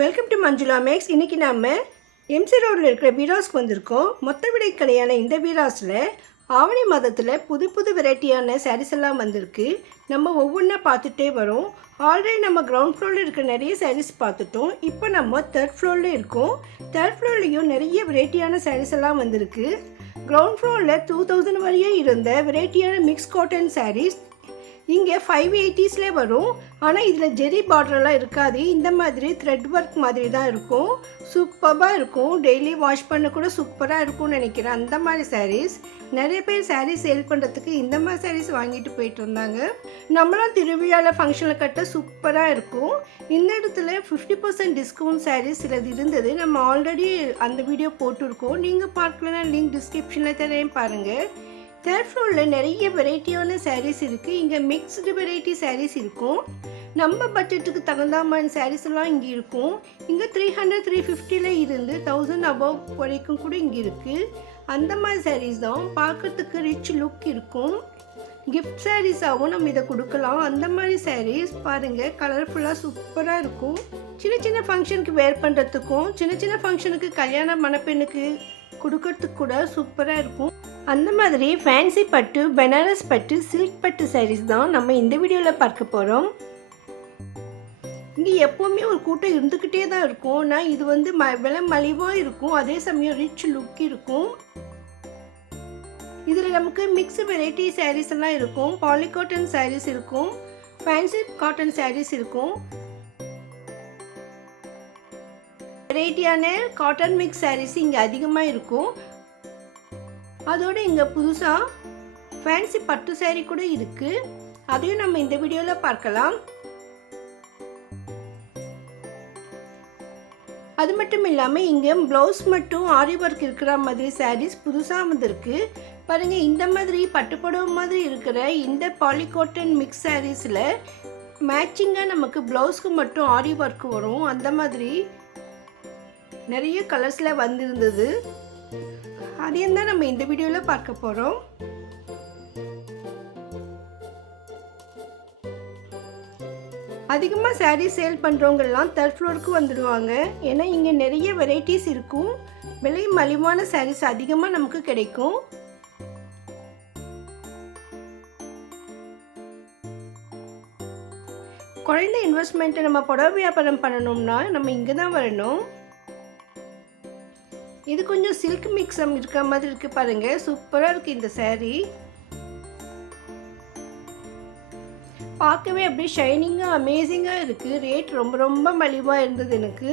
Welcome to Manjula maths. இன்றைக்கி நம்ம MC ரோடில் இருக்கிற வீராஸ்க்கு வந்திருக்கோம். மொத்த விடை கடையான இந்த வீராஸில் ஆவணி மாதத்தில் புது புது வெரைட்டியான சாரீஸ் எல்லாம் வந்திருக்கு. நம்ம ஒவ்வொன்றா பார்த்துட்டே வரோம். ஆல்ரெடி நம்ம கிரவுண்ட் ஃப்ளோரில் இருக்கிற நிறைய சாரீஸ் பார்த்துட்டோம். இப்போ நம்ம தேர்ட் ஃப்ளோரில் இருக்கோம். தேர்ட் ஃப்ளோர்லேயும் நிறைய வெரைட்டியான சாரீஸ் எல்லாம் வந்திருக்கு. கிரவுண்ட் ஃப்ளோரில் 2000 வரையும் இருந்த வெரைட்டியான மிக்ஸ் காட்டன் சாரீஸ் இங்கே 580s வரும். ஆனால் இதில் ஜெரி பார்டரெல்லாம் இருக்காது. இந்த மாதிரி த்ரெட் ஒர்க் மாதிரி தான் இருக்கும். சூப்பராக இருக்கும். டெய்லி வாஷ் பண்ண கூட சூப்பராக இருக்கும்னு நினைக்கிறேன். அந்த மாதிரி சாரீஸ் நிறைய பேர் சாரீஸ் சேல் பண்ணுறதுக்கு இந்த மாதிரி சாரீஸ் வாங்கிட்டு போயிட்டு இருந்தாங்க. நம்மளாம் திருவிழாவில் ஃபங்க்ஷனில் கட்ட சூப்பராக இருக்கும். இந்த இடத்துல 50% டிஸ்கவுண்ட் சாரீஸ் சிலது இருந்தது. நம்ம ஆல்ரெடி அந்த வீடியோ போட்டிருக்கோம். நீங்கள் பார்க்கலன்னா லிங்க் டிஸ்கிரிப்ஷனில் தரேன் பாருங்கள். தேர்ட் ஃப்ளோரில் நிறைய வெரைட்டியான சாரீஸ் இருக்குது. இங்கே மிக்ஸ்டு வெரைட்டி சாரீஸ் இருக்கும். நம்ம பட்ஜெட்டுக்கு தகுந்த மாதிரி சாரீஸ் எல்லாம் இங்கே இருக்கும். இங்கே 300 350 இருந்து 1000 அபவ் வரைக்கும் கூட இங்கே இருக்குது. அந்த மாதிரி சாரீஸ் தான் பார்க்கறதுக்கு ரிச் லுக் இருக்கும். கிஃப்ட் சாரீஸாகவும் நம்ம இதை கொடுக்கலாம். அந்த மாதிரி சாரீஸ் பாருங்கள், கலர்ஃபுல்லாக சூப்பராக இருக்கும். சின்ன சின்ன ஃபங்க்ஷனுக்கு வேர் பண்ணுறதுக்கும் சின்ன சின்ன ஃபங்க்ஷனுக்கு கல்யாண மணப்பெண்ணுக்கு கொடுக்கறதுக்கு கூட சூப்பராக இருக்கும். அந்த மாதிரி ஃபேன்சி பட்டு, பனாரஸ் பட்டு, சில்க் பட்டு சாரீஸ் தான் நம்ம இந்த வீடியோவில் பார்க்க போகிறோம். இங்கே எப்போவுமே ஒரு கூட்டம் இருந்துக்கிட்டே தான் இருக்கும். ஆனால் இது வந்து விலை மலிவாக இருக்கும். அதே சமயம் ரிச் லுக் இருக்கும். இதில் நமக்கு மிக்ஸ் வெரைட்டி சாரீஸ் எல்லாம் இருக்கும். பாலி காட்டன் சாரீஸ் இருக்கும். ஃபேன்சி காட்டன் சாரீஸ் இருக்கும். வெரைட்டியான காட்டன் மிக்ஸ் சாரீஸ் இங்கே அதிகமாக இருக்கும். அதோடு இங்கே புதுசாக ஃபேன்சி பட்டு சாரீ கூட இருக்குது. அதையும் நம்ம இந்த வீடியோவில் பார்க்கலாம். அது மட்டும் இல்லாமல் இங்கே ப்ளவுஸ் மட்டும் ஆரி ஒர்க் இருக்கிற மாதிரி சாரீஸ் புதுசாக வந்திருக்கு. பாருங்கள், இந்த மாதிரி பட்டுப்புடவை மாதிரி இருக்கிற இந்த பாலிகாட்டன் மிக்ஸ் சாரீஸில் மேட்சிங்காக நமக்கு ப்ளவுஸ்க்கு மட்டும் ஆரி ஒர்க் வரும். அந்த மாதிரி நிறைய கலர்ஸில் வந்திருந்தது. அதையும் தான் நம்ம இந்த வீடியோவில் பார்க்க போகிறோம். அதிகமாக சாரீ சேல் பண்ணுறவங்கெல்லாம் தேர்ட் ஃப்ளோருக்கு வந்துடுவாங்க. ஏன்னா இங்கே நிறைய வெரைட்டிஸ் இருக்கும். விலை மலிவான சாரீஸ் அதிகமாக நமக்கு கிடைக்கும். குறைந்த இன்வெஸ்ட்மெண்ட்டை நம்ம புடவை வியாபாரம் பண்ணணும்னா நம்ம இங்கே தான் வரணும். இது கொஞ்சம் சில்க் மிக்ஸம் இருக்கிற மாதிரி இருக்குது. பாருங்கள், சூப்பராக இருக்குது இந்த சாரீ. பார்க்கவே அப்படியே ஷைனிங்காக அமேசிங்காக இருக்குது. ரேட் ரொம்ப ரொம்ப மலிவாக இருந்தது எனக்கு.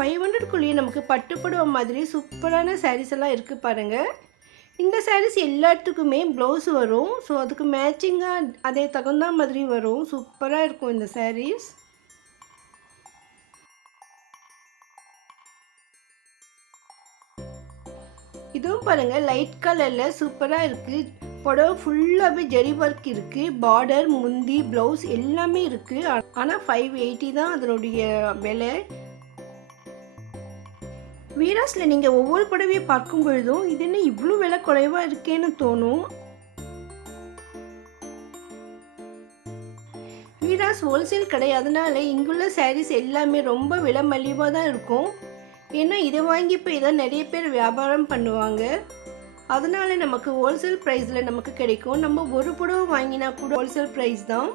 $500 நமக்கு பட்டுப்புடவை மாதிரி சூப்பரான சாரீஸ் எல்லாம் இருக்குது பாருங்கள். இந்த சாரீஸ் எல்லாத்துக்குமே ப்ளவுஸ் வரும். ஸோ அதுக்கு மேட்சிங்காக அதே தகுந்த மாதிரி வரும். சூப்பராக இருக்கும் இந்த சாரீஸ். இதுவும் பாருங்கள், லைட் கலரில் சூப்பராக இருக்குது. புடவை ஃபுல்லாகவே ஜெரி ஒர்க் இருக்குது. பார்டர், முந்தி, ப்ளவுஸ் எல்லாமே இருக்குது. ஆனால் 580 தான் அதனுடைய விலை. வீராஸில் நீங்கள் ஒவ்வொரு புடவையை பார்க்கும் பொழுதும் இது என்ன இவ்வளோ விலை குறைவாக இருக்கேன்னு தோணும். வீராஸ் ஹோல்சேல் கடை, அதனால இங்குள்ள சாரீஸ் எல்லாமே ரொம்ப விலை மலிவாக தான் இருக்கும். ஏன்னா இதை வாங்கி போய் தான் நிறைய பேர் வியாபாரம் பண்ணுவாங்க. அதனால நமக்கு ஹோல்சேல் ப்ரைஸில் நமக்கு கிடைக்கும். நம்ம ஒரு புடவை வாங்கினா கூட ஹோல்சேல் ப்ரைஸ் தான்.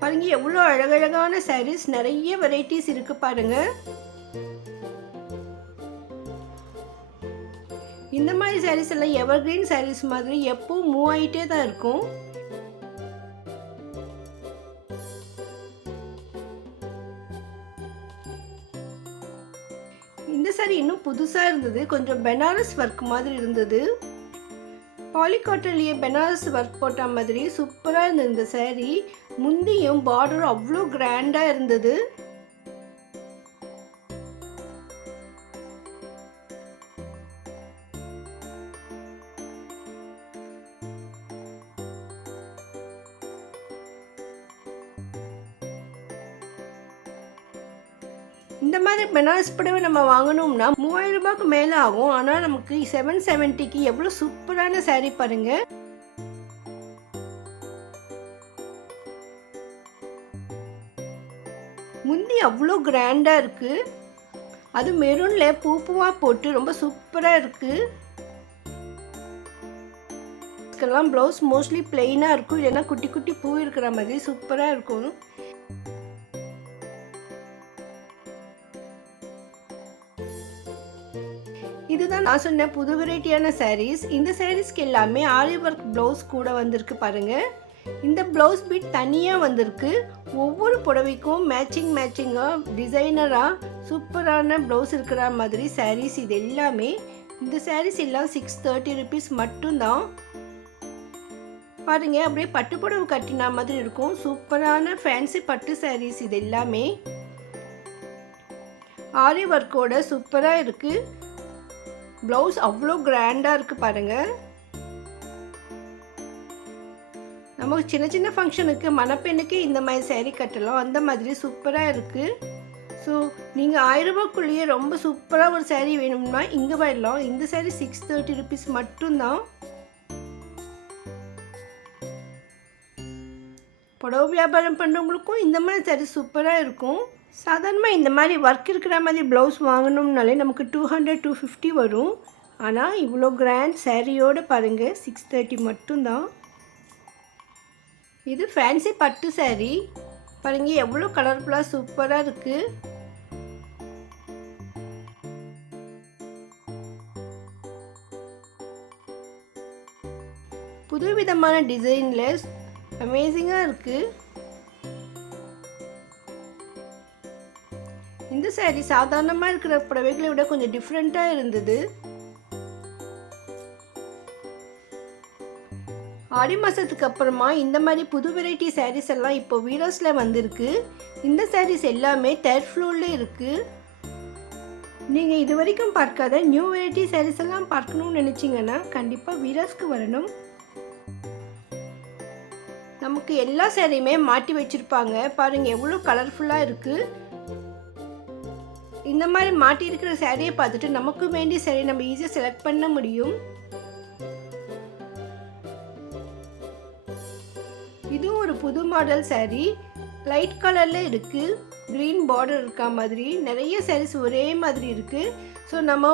பாருங்க, எவ்வளோ அழகழகான சாரீஸ், நிறைய வெரைட்டிஸ் இருக்கு பாருங்க. இந்த மாதிரி சாரீஸ் எல்லாம் எவர்கிரீன் சாரீஸ் மாதிரி எப்பவும் மூவ் ஆகிட்டே தான் இருக்கும். இந்த சாரீ இன்னும் புதுசாக இருந்தது. கொஞ்சம் பனாரஸ் ஒர்க் மாதிரி இருந்தது. பாலிகாட்டன்லேயே பனாரஸ் ஒர்க் போட்ட மாதிரி சூப்பராக இருந்தது இந்த சாரீ. முந்தியும் பார்டர் அவ்வளோ கிராண்டாக இருந்தது. இந்த மாதிரி பனாரஸ் புடவை நம்ம வாங்கணும்னா 3000 ரூபாய்க்கு மேலே ஆகும். ஆனால் நமக்கு 770க்கு எவ்வளோ சூப்பரான saree பாருங்க. முந்தி அவ்வளோ கிராண்டாக இருக்குது. அது மெரூனில் பூவாக போட்டு ரொம்ப சூப்பராக இருக்குது. இதுக்கெல்லாம் ப்ளவுஸ் மோஸ்ட்லி பிளெயினாக இருக்கும், இல்லைன்னா குட்டி குட்டி பூ இருக்கிற மாதிரி சூப்பராக இருக்கும். இதுதான் நான் சொன்ன புது வெரைட்டியான சாரீஸ். இந்த சாரீஸ்க்கு எல்லாமே ஆரி ஒர்க் ப்ளவுஸ் கூட வந்திருக்கு பாருங்கள். இந்த ப்ளவுஸ் பீட் தனியாக வந்திருக்கு. ஒவ்வொரு புடவைக்கும் மேட்சிங்காக டிசைனராக சூப்பரான ப்ளவுஸ் இருக்கிற மாதிரி சாரீஸ் இது எல்லாமே. இந்த சாரீஸ் எல்லாம் 630 ருபீஸ் மட்டும்தான். பாருங்க, அப்படியே பட்டு புடவை கட்டினா மாதிரி இருக்கும். சூப்பரான ஃபேன்சி பட்டு சாரீஸ் இது எல்லாமே. ஆரி ஒர்க்கோட சூப்பராக இருக்குது. ப்ளவுஸ் அவ்வளோ கிராண்டாக இருக்குது பாருங்கள். நம்ம சின்ன சின்ன ஃபங்க்ஷனுக்கு மணப்பெண்ணுக்கு இந்த மாதிரி சேரீ கட்டலாம். அந்த மாதிரி சூப்பராக இருக்குது. ஸோ நீங்கள் 1000 ரூபாய்க்குள்ளேயே ரொம்ப சூப்பராக ஒரு சேரீ வேணும்னா இங்கே வரலாம். இந்த சேரீ 630 ருபீஸ் மட்டும்தான். புடவை வியாபாரம் பண்ணுறவங்களுக்கும் இந்த மாதிரி சேரீ சூப்பராக இருக்கும். சாதாரணமாக இந்த மாதிரி ஒர்க் இருக்கிற மாதிரி ப்ளவுஸ் வாங்கணும்னாலே நமக்கு 200-250 வரும். ஆனால் இவ்வளோ கிராண்ட் சேரீயோடு பாருங்கள், 630 மட்டும்தான். இது ஃபேன்சி பட்டு சேரீ பாருங்கள், எவ்வளோ கலர்ஃபுல்லாக சூப்பராக இருக்குது. புது விதமான டிசைனில் அமேசிங்காக இருக்குது. இந்த சாரீ சாதாரணமாக இருக்கிற புடவைகளை விட கொஞ்சம் டிஃப்ரெண்ட்டாக இருந்தது. ஆடி மாதத்துக்கு அப்புறமா இந்த மாதிரி புது வெரைட்டி சாரீஸ் எல்லாம் இப்போ வீராஸில் வந்திருக்கு. இந்த சாரீஸ் எல்லாமே 3rd ஃப்ளோரில் இருக்குது. நீங்கள் இது வரைக்கும் பார்க்காத நியூ வெரைட்டி சாரீஸ் எல்லாம் பார்க்கணும்னு நினச்சிங்கன்னா கண்டிப்பாக வீராஸ்க்கு வரணும். நமக்கு எல்லா சாரியுமே மாட்டி வச்சுருப்பாங்க பாருங்கள், எவ்வளோ கலர்ஃபுல்லாக இருக்குது. இந்த மாதிரி மாட்டி இருக்கிற சாரியை பார்த்துட்டு நமக்கு வேண்டிய சாரி நம்ம ஈஸியாக செலக்ட் பண்ண முடியும். இது ஒரு புது மாடல் சாரி, லைட் கலரில் இருக்குது. க்ரீன் பார்டர் இருக்கா மாதிரி நிறைய சாரீஸ் ஒரே மாதிரி இருக்குது. ஸோ நம்ம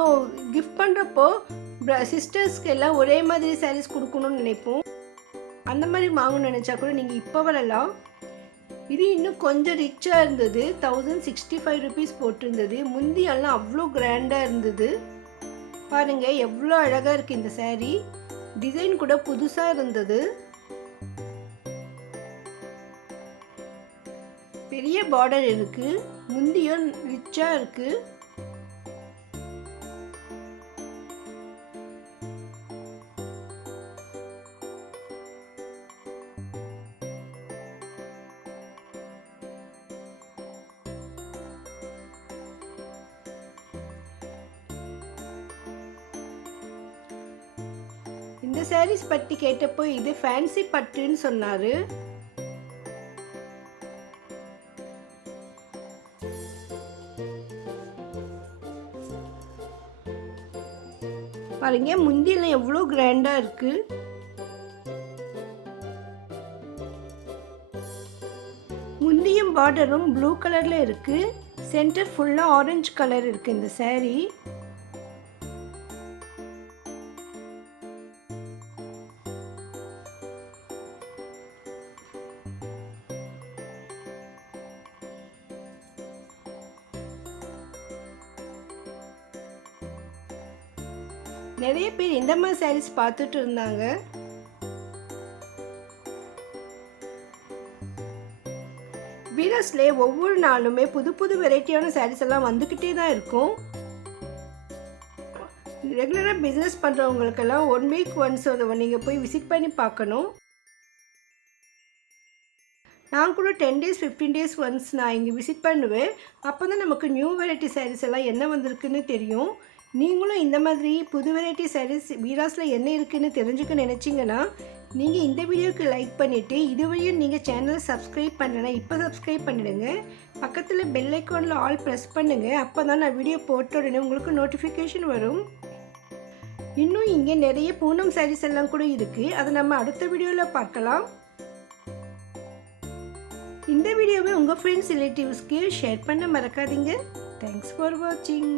கிஃப்ட் பண்ணுறப்போ சிஸ்டர்ஸ்க்கு எல்லாம் ஒரே மாதிரி சாரீஸ் கொடுக்கணும்னு நினைப்போம். அந்த மாதிரி வாங்கணும்னு நினச்சா கூட நீங்கள் இப்போ வரலாம். இது இன்னும் கொஞ்சம் ரிச்சாக இருந்தது. 1065 ருபீஸ் போட்டிருந்தது. முந்தியெல்லாம் அவ்வளோ கிராண்டாக இருந்தது. பாருங்கள் எவ்வளோ அழகாக இருக்குது இந்த சாரீ. டிசைன் கூட புதுசாக இருந்தது. பெரிய பார்டர் இருக்குது. முந்தியும் ரிச்சாக இருக்குது. இந்த சாரீஸ் பற்றி கேட்டப்போ இது ஃபேன்சி பட்டுன்னு சொன்னார். பாருங்க, முந்தியெல்லாம் எவ்வளோ கிராண்டாக இருக்குது. முந்தியும் பார்டரும் ப்ளூ கலரில் இருக்குது. சென்டர் ஃபுல்லாக ஆரஞ்சு கலர் இருக்குது இந்த சாரீ. நிறைய பேர் இந்த மாதிரி சாரீஸ் பார்த்துட்டு இருந்தாங்க. வீராஸ்லே ஒவ்வொரு நாளுமே புது புது வெரைட்டியான சாரீஸ் எல்லாம் வந்துக்கிட்டே தான் இருக்கும். ரெகுலராக பிஸ்னஸ் பண்ணுறவங்களுக்கெல்லாம் 1 வீக் ஒன்ஸ் நீங்கள் போய் விசிட் பண்ணி பார்க்கணும். நான் கூட 10 days 15 days ஒன்ஸ் நான் இங்கே விசிட் பண்ணுவேன். அப்போ தான் நமக்கு நியூ வெரைட்டி சாரீஸ் எல்லாம் என்ன வந்திருக்குன்னு தெரியும். நீங்களும் இந்த மாதிரி புது வெரைட்டி சாரீஸ் வீராஸில் என்ன இருக்குதுன்னு தெரிஞ்சுக்க நினச்சிங்கன்னா நீங்கள் இந்த வீடியோவுக்கு லைக் பண்ணிவிட்டு இதுவரையும் நீங்கள் சேனலை சப்ஸ்கிரைப் பண்ணலைன்னா இப்போ சப்ஸ்கிரைப் பண்ணிவிடுங்க. பக்கத்தில் பெல் ஐக்கானில் ஆல் ப்ரெஸ் பண்ணுங்கள். அப்போ தான் நான் வீடியோ போட்ட உடனே உங்களுக்கு நோட்டிஃபிகேஷன் வரும். இன்னும் இங்கே நிறைய பூனம் சாரீஸ் எல்லாம் கூட இருக்குது. அதை நம்ம அடுத்த வீடியோவில் பார்க்கலாம். இந்த வீடியோவை உங்கள் ஃப்ரெண்ட்ஸ் ரிலேட்டிவ்ஸ்க்கு ஷேர் பண்ண மறக்காதீங்க. தேங்க்ஸ் ஃபார் வாட்சிங்.